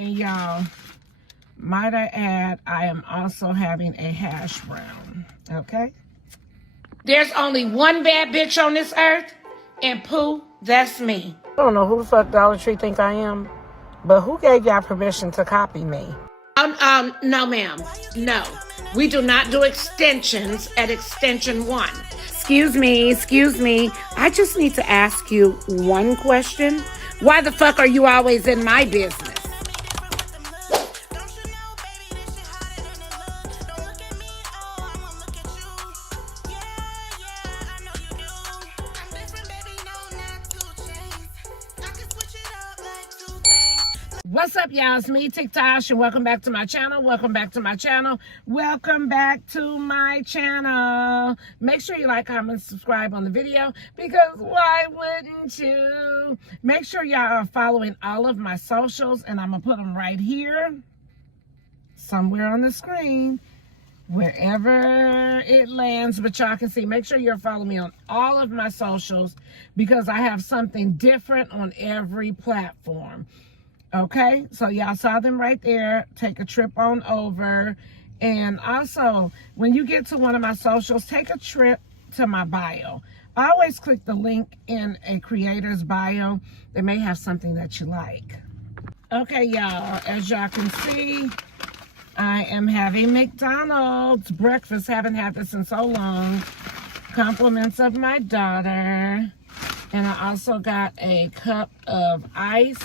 And y'all, might I add, I am also having a hash brown, okay? There's only one bad bitch on this earth, and Pooh, that's me. I don't know who the fuck Dollar Tree think I am, but who gave y'all permission to copy me? No, ma'am. No. We do not do extensions at extension 1. Excuse me. I just need to ask you one question. Why the fuck are you always in my business? What's up, y'all? It's me, Tiktoshh, and welcome back to my channel. Make sure you like, comment, subscribe on the video, because why wouldn't you? Make sure y'all are following all of my socials, and I'm going to put them right here, somewhere on the screen, wherever it lands, but y'all can see. Make sure you're following me on all of my socials, because I have something different on every platform. Okay, so y'all saw them right there. Take a trip on over. And also, when you get to one of my socials, take a trip to my bio. I always click the link in a creator's bio. They may have something that you like. Okay, y'all, as y'all can see, I am having McDonald's breakfast. Haven't had this in so long. Compliments of my daughter. And I also got a cup of ice.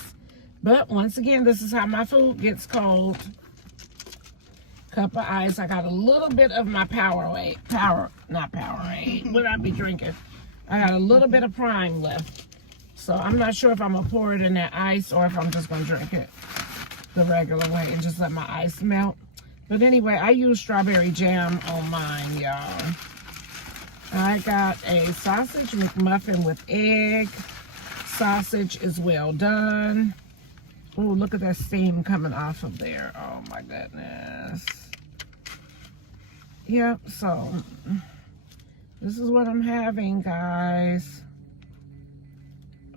But once again, this is how my food gets cold. Cup of ice. I got a little bit of my Powerade. What I be drinking? I got a little bit of Prime left. So I'm not sure if I'm going to pour it in that ice or if I'm just going to drink it the regular way and just let my ice melt. But anyway, I use strawberry jam on mine, y'all. I got a sausage McMuffin with egg. Sausage is well done. Oh, look at that steam coming off of there. Oh, my goodness. Yep, so this is what I'm having, guys,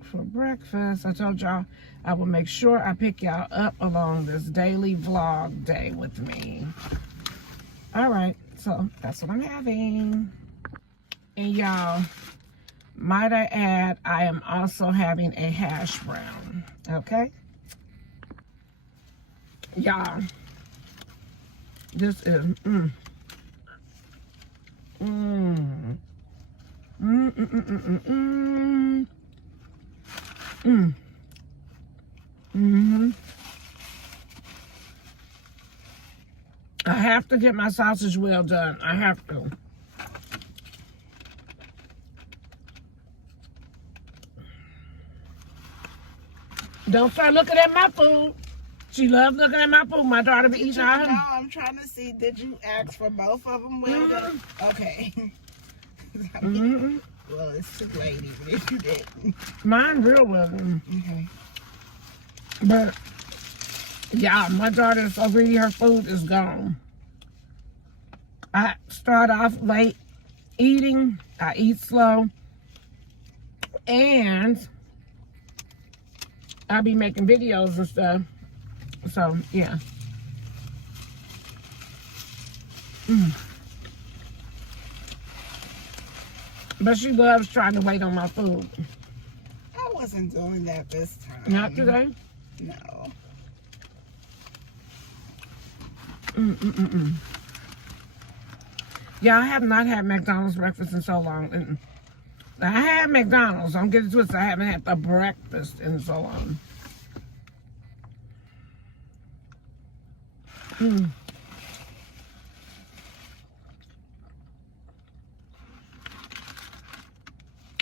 for breakfast. I told y'all I will make sure I pick y'all up along this daily vlog day with me. All right, so that's what I'm having. And y'all, might I add, I am also having a hash brown, okay? Y'all, this is I have to get my sausage well done. I have to. Don't start looking at my food. She loves looking at my food. My daughter be eating all her. No, I'm trying to see. Did you ask for both of them? Well done. Okay. Well, it's too late even if you didn't. Mine real well done. Okay. But yeah, my daughter's so greedy her food is gone. I start off late eating. I eat slow. And I be making videos and stuff. So, yeah. But she loves trying to wait on my food. I wasn't doing that this time. Not today? No. Yeah, I have not had McDonald's breakfast in so long. I had McDonald's. Don't get it twisted. I haven't had the breakfast in so long.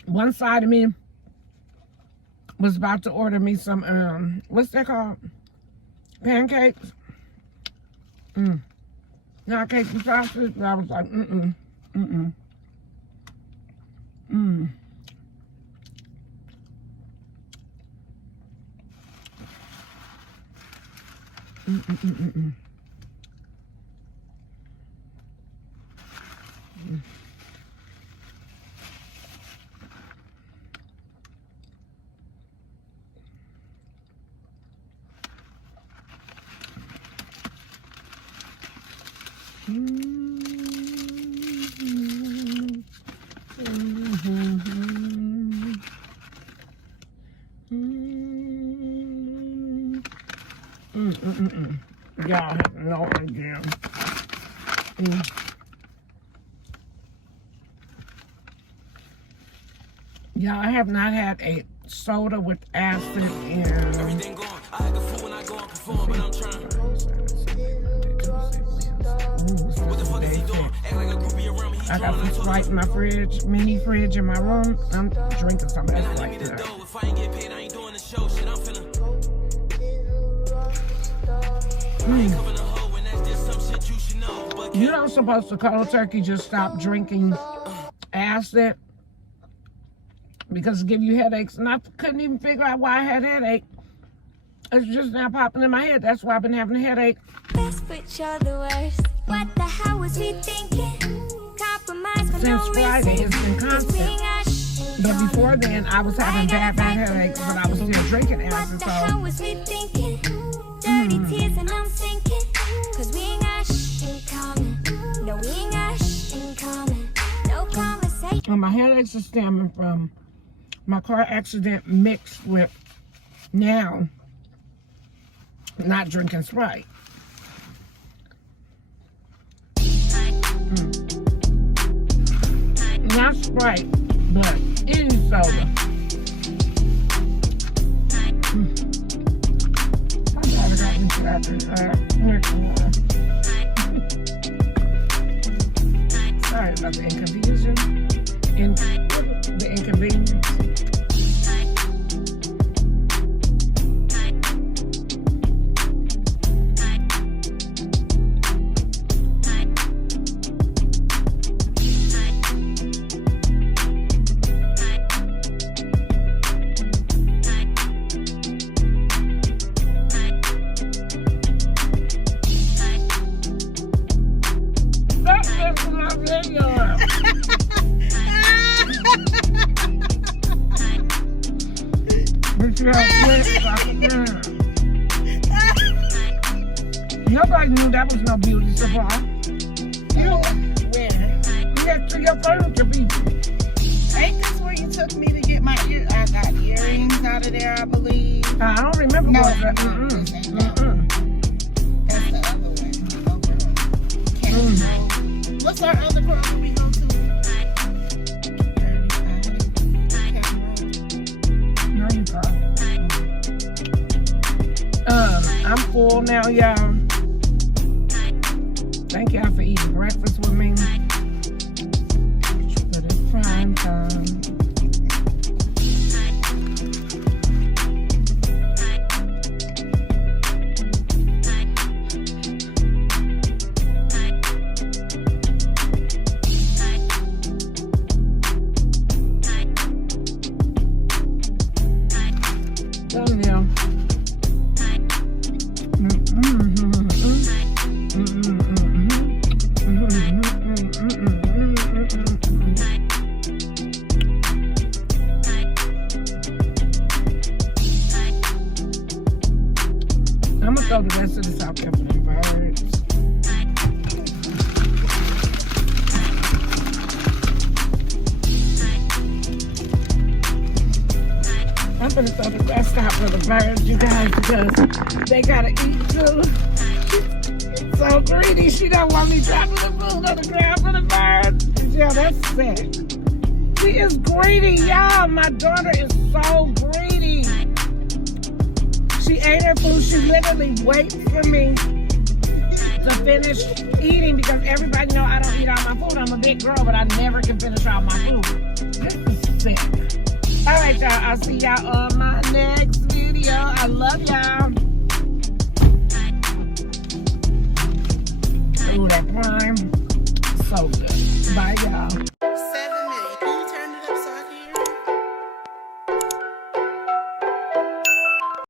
One side of me was about to order me some, what's that called? Pancakes? Not cakes and sausage, but I was like, Y'all have no idea. Y'all, I have not had a soda with acid in. Everything going. I had the food when I go and perform, but I'm trying. What the fuck is he doing? Act like a groupie around me. I got some Sprite in my fridge, mini fridge in my room. I'm drinking some of that Sprite today. If I ain't get paid, I ain't doing the show. Shit, I'm finna. You don't supposed to cold turkey just stop drinking acid because it give you headaches, and I couldn't even figure out why I had a headache. It's just now popping in my head. That's why I've been having a headache. Best, but you're the worst. What the hell was we thinking? Compromise for Since no Friday, reason. it's been constant. But before then, I was having bad headaches, but I was still drinking acid. What the hell was we thinking? Dirty tears and I'm sinking. Cause we ain't got in common. No, we ain't got in common. No conversation. And my headaches are stemming from my car accident mixed with now not drinking Sprite. Not Sprite, but any soda. My daughter got me slapping. Sorry about the inconvenience. The inconvenience. Nobody knew that was no beauty supply. You where? You got to your furniture people. Ain't this where you took me to get my ear? I got earrings out of there, I believe. I don't remember No, what that. this ain't that one. That's the other one. Can't go. What's our other program we go to? 35. No, you probably. I'm full now, y'all. Thank y'all for eating breakfast with me. But it's prime time. Thumbnail. I'm gonna throw the rest of this out there for them birds. I'm gonna throw the rest out for the birds, you guys, because they gotta eat too. She's so greedy. She don't want me dropping the food on the ground for the birds. Yeah, that's sick. She is greedy, y'all. My daughter is so greedy. She ate her food. She literally waits for me to finish eating because everybody know I don't eat all my food. I'm a big girl, but I never can finish all my food. This is sick. All right, y'all. I'll see y'all on my next video. I love y'all. Ooh, that prime.